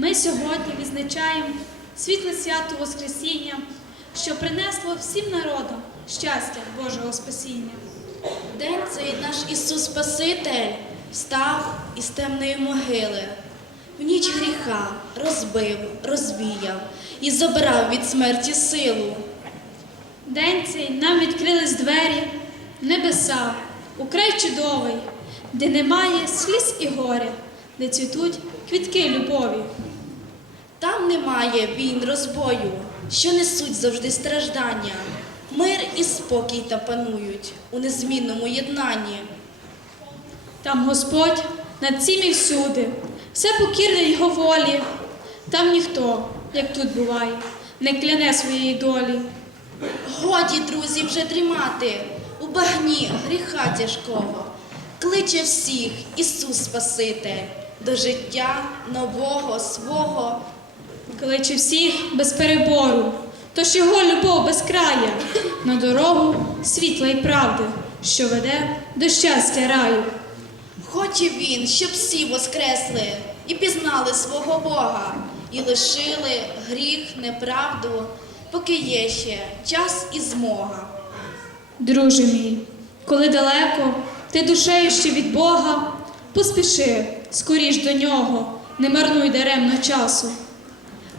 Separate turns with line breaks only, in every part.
Ми сьогодні відзначаємо світле свято Воскресіння, що принесло всім народам щастя Божого спасіння.
День цей наш Ісус Спаситель встав із темної могили, в ніч гріха розбив, розвіяв і забрав від смерті силу.
День цей нам відкрились двері, небеса, у край чудовий, де немає сліз і горя, де цвітуть квітки любові.
Там немає війн розбою, що несуть завжди страждання. Мир і спокій та панують у незмінному єднанні.
Там Господь над цим і всюди, все покірне його волі. Там ніхто, як тут буває, не кляне своєї долі.
Годі, друзі, вже дрімати у багні гріха тяжкого. Кличе всіх Ісус Спаситель до життя нового свого.
Кличе всіх без перебору, тож його любов безкрая на дорогу світла й правди, що веде до щастя раю.
Хоче він, щоб всі воскресли і пізнали свого Бога, і лишили гріх, неправду, поки є ще час і змога.
Друже мій, коли далеко ти душею ще від Бога, поспіши скоріш до нього, не марнуй даремно часу.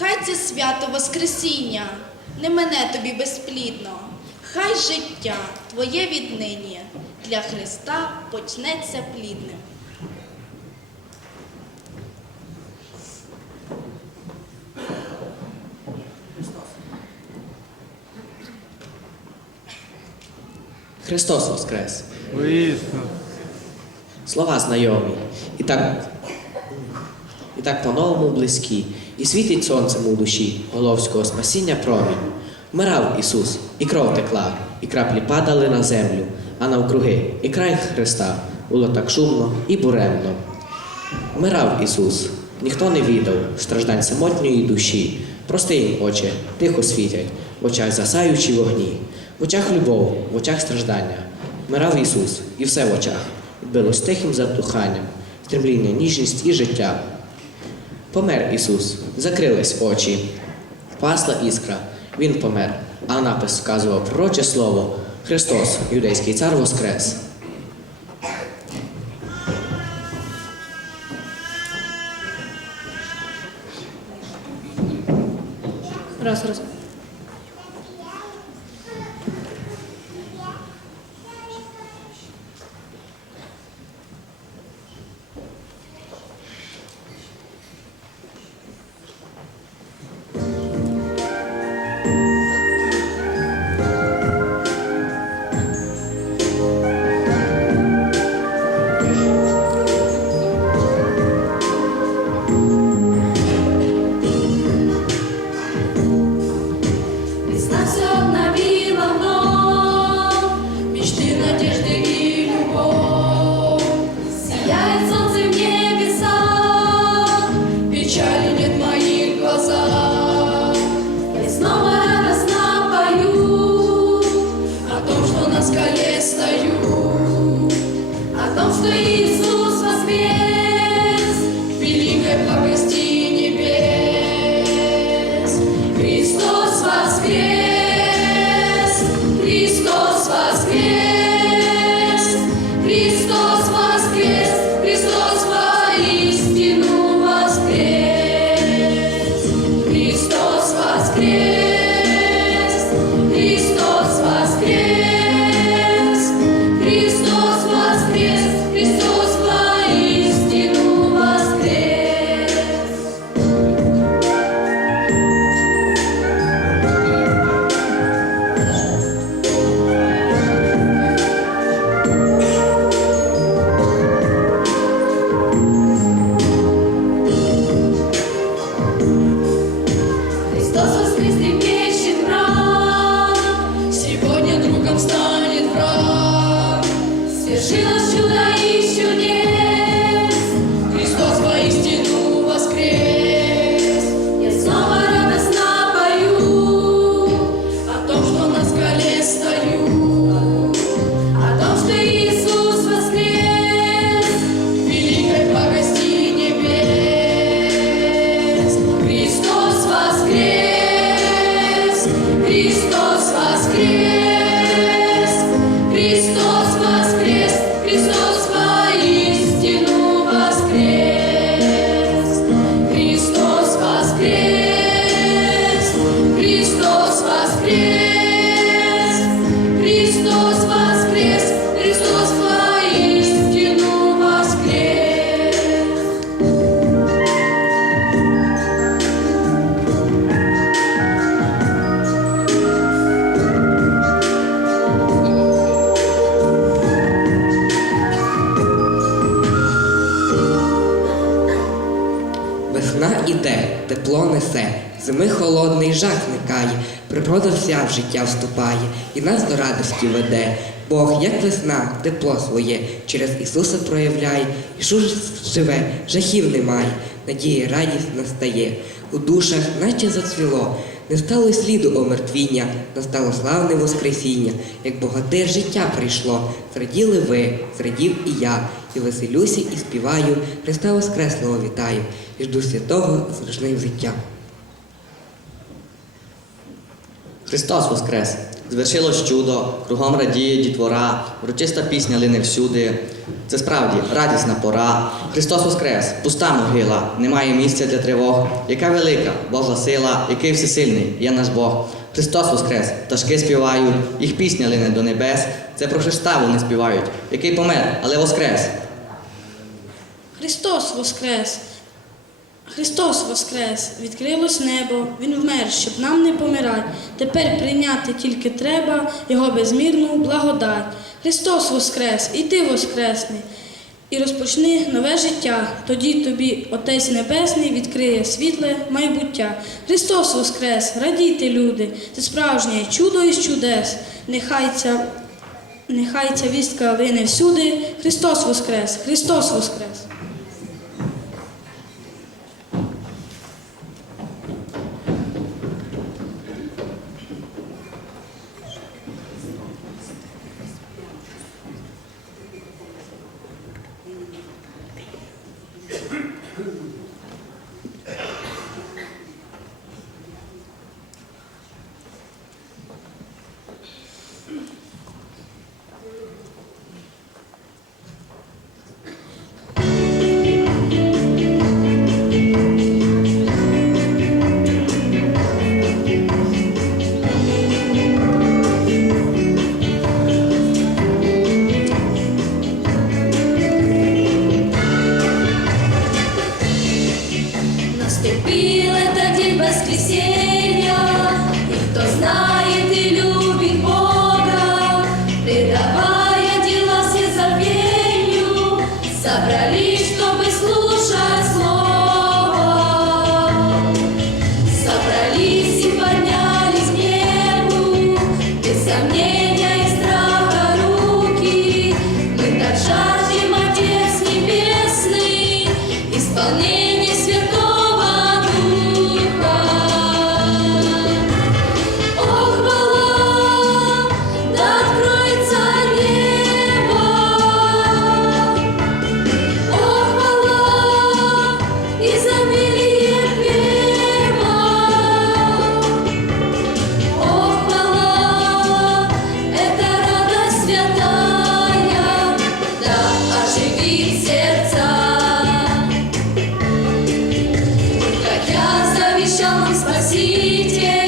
Хай це свято Воскресіння не мене тобі безплідно, хай життя твоє віднині. Для Христа почнеться плідним.
Христос Воскрес! Слова знайомі, і так, і так по-новому близькі, і світить сонцем у душі головського спасіння промінь. Вмирав Ісус, і кров текла, і краплі падали на землю, а навкруги і край Христа було так шумно і буремно. Вмирав Ісус, ніхто не відав страждань самотньої душі. Прости їм, Отче, тихо світять, в очах засаючі вогні, в очах любов, в очах страждання. Вмирав Ісус, і все в очах, відбилось тихим затуханням, стремління, ніжність і життя. Помер Ісус, закрились очі, впасла іскра, Він помер, а напис вказував пророче слово. Христос, юдейський цар Воскрес.
Весна іде, тепло несе, зими холодний жах зникає, природа вся в життя вступає і нас до радості веде. Бог, як весна, тепло своє через Ісуса проявляє, Ісус живе, жахів немає, надія радість настає. У душах, наче зацвіло, не стало сліду омертвіння, настало славне Воскресіння, як богатир життя прийшло. Зраділи ви, зрадів і я, і веселюся, і співаю, Христа Воскреслого вітаю, і жду святого з рожним життям.
Христос Воскрес! Звершилось чудо, кругом радіє дітвора, урочиста пісня лине всюди. Це справді радісна пора. Христос Воскрес, пуста могила, немає місця для тривог. Яка велика Божа сила, який всесильний є наш Бог. Христос Воскрес, пташки співають, їх пісня лине до небес. Це про Христа вони співають, який помер, але Воскрес.
Христос Воскрес! Христос Воскрес! Відкрилось небо, Він вмер, щоб нам не помирать. Тепер прийняти тільки треба Його безмірну благодать. Христос Воскрес, і ти Воскресний, і розпочни нове життя. Тоді тобі Отець Небесний відкриє світле майбуття. Христос Воскрес, радійте, люди, це справжнє чудо із чудес. Нехай ця, нехай ця вістка лине всюди. Христос Воскрес, Христос Воскрес!
Собрались, чтобы слушать Слово. Нам Спаситель,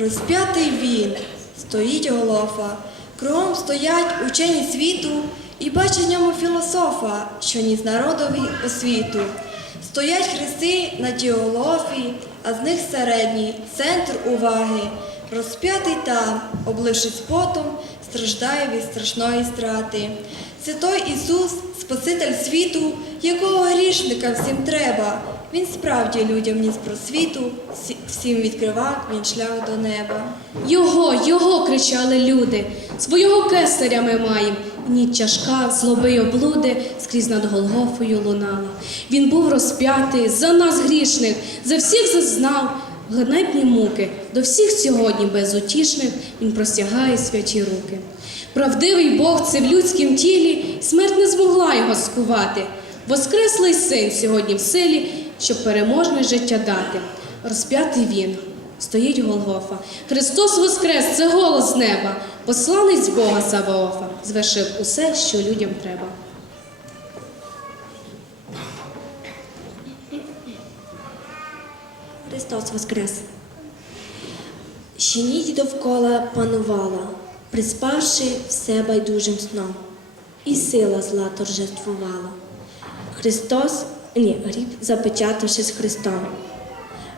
Розп'ятий він, стоїть голофа, кругом стоять учені світу і бачать в ньому філософа, що ніс народові освіту. Стоять хрести на тій голофі, а з них середній центр уваги. Розп'ятий там, облившись потом, страждає від страшної страти. Це той Ісус, Спаситель світу, якого грішника всім треба. Він справді людям ніс просвіту, всім відкривав він шлях до неба.
Його, його кричали люди. Свого кесаря ми маєм. Ніч тяжка, злоби й облуди скрізь над Голгофою лунала. Він був розп'ятий за нас грішних, за всіх зазнав гладнетні муки. До всіх сьогодні безутішних він простягає святі руки. Правдивий Бог це в людськім тілі, смерть не змогла його скувати. Воскреслий син сьогодні в силі, щоб переможне життя дати. Розп'ятий він, стоїть Голгофа. Христос Воскрес це голос неба, посланець Бога Саваофа, звершив усе, що людям треба.
Христос Воскрес! Ще ніч довкола панувала, приспавши все байдужим сном, і сила зла торжествувала. Христос, ні, гріб запечатавши з Христом.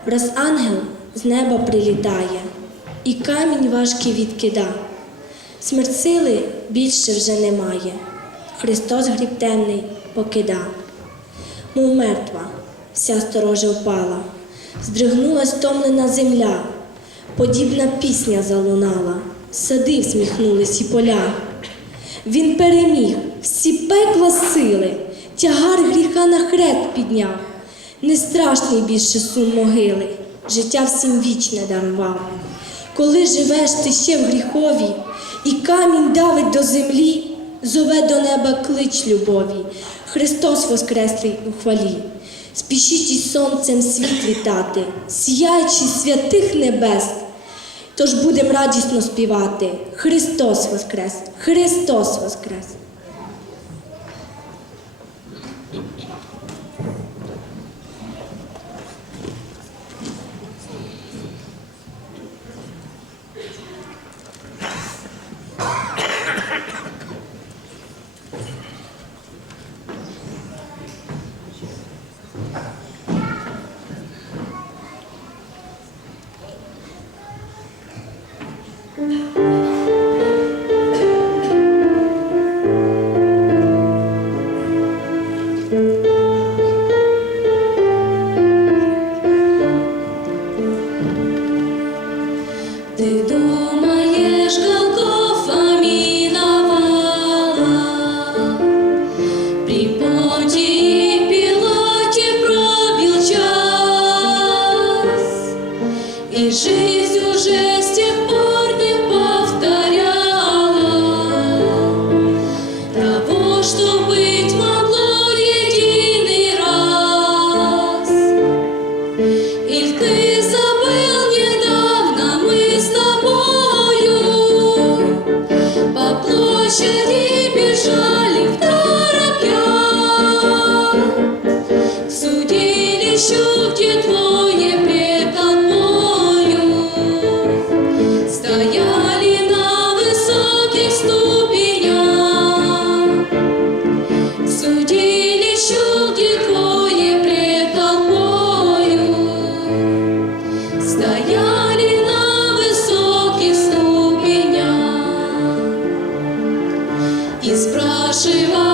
Раз ангел з неба прилітає, і камінь важкий відкида. Смерть сили більше вже немає. Христос гріб темний покида мов мертва, вся сторожа впала, здригнулась томлена земля, подібна пісня залунала, сади всміхнулись і поля. Він переміг всі пекла сили, тягар гріха на хрест підняв, не страшний більше сум могили, життя всім вічне дарував. Коли живеш ти ще в гріхові, і камінь давить до землі, зове до неба клич любові, Христос воскреслий у хвалі. Спішіть із сонцем світ вітати, сіяючи святих небес. Тож будем радісно співати. Христос воскрес! Христос воскрес!
Жизнь уже с тех пор И спрашивал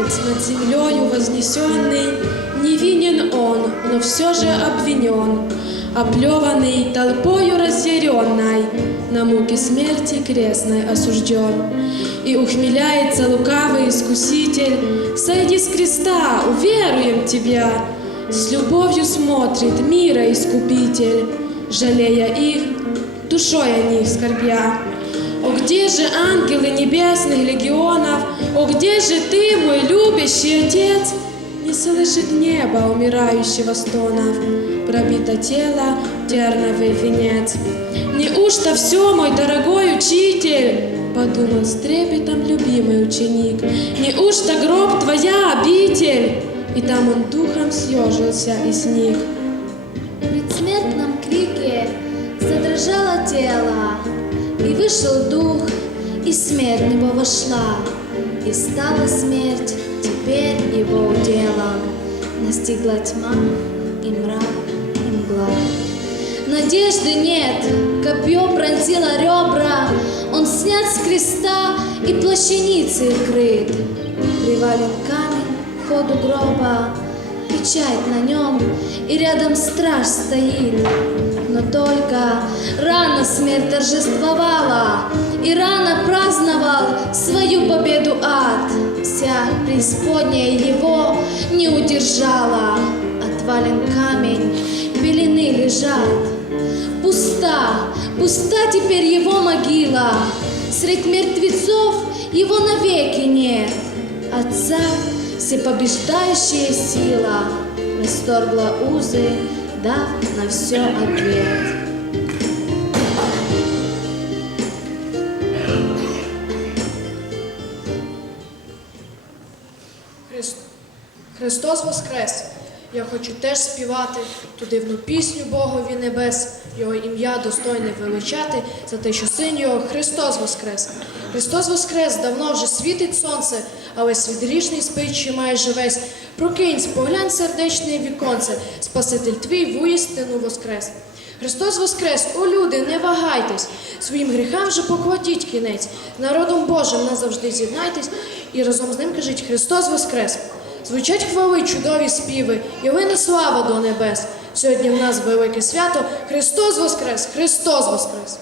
агнец над землею вознесенный, Невинен он, но все же обвинен, Оплеванный толпою разъяренной, На муки смерти крестной осужден. И ухмеляется лукавый искуситель, Сойди с креста, уверуем тебя, С любовью смотрит мира искупитель, Жалея их, душой о них скорбя. О, где же ангелы небесных легионов? О, где же ты, мой любящий Отец? Не слышит небо умирающего стонов, Пробито тело, терновый венец. Неужто все, мой дорогой учитель? Подумал с трепетом любимый ученик. Неужто гроб твоя обитель? И там он духом съежился и сник.
В предсмертном крике задрожало тело, И вышел дух, и смерть в него вошла, И стала смерть теперь его уделом. Настигла тьма и мрак, и мгла. Надежды нет, копье пронзило ребра, Он снят с креста и плащаницей крыт. Привален камень к ходу гроба, печать на нем, и рядом страж стоит. Но только рано смерть торжествовала, и рано праздновал свою победу ад. Вся преисподняя его не удержала, отвален камень, белины лежат. Пуста, пуста теперь его могила, Средь мертвецов его навеки нет. Отца всепобеждающая сила Расторгла узы, дав на все ответ.
Христос Воскрес! Я хочу теж співати ту дивну пісню Богові небес, Його ім'я достойне величати за те, що син його Христос Воскрес. Христос Воскрес, давно вже світить сонце, але світ грішний спить ще майже весь. Прокинься, поглянь сердечне віконце, Спаситель твій воістину воскрес. Христос Воскрес, о люди, не вагайтесь, своїм гріхам вже покладіть кінець, народом Божим назавжди з'єднайтесь і разом з ним кажіть Христос Воскрес. Звучать хвали, чудові співи, і вина слава до небес. Сьогодні в нас велике свято. Христос Воскрес! Христос Воскрес!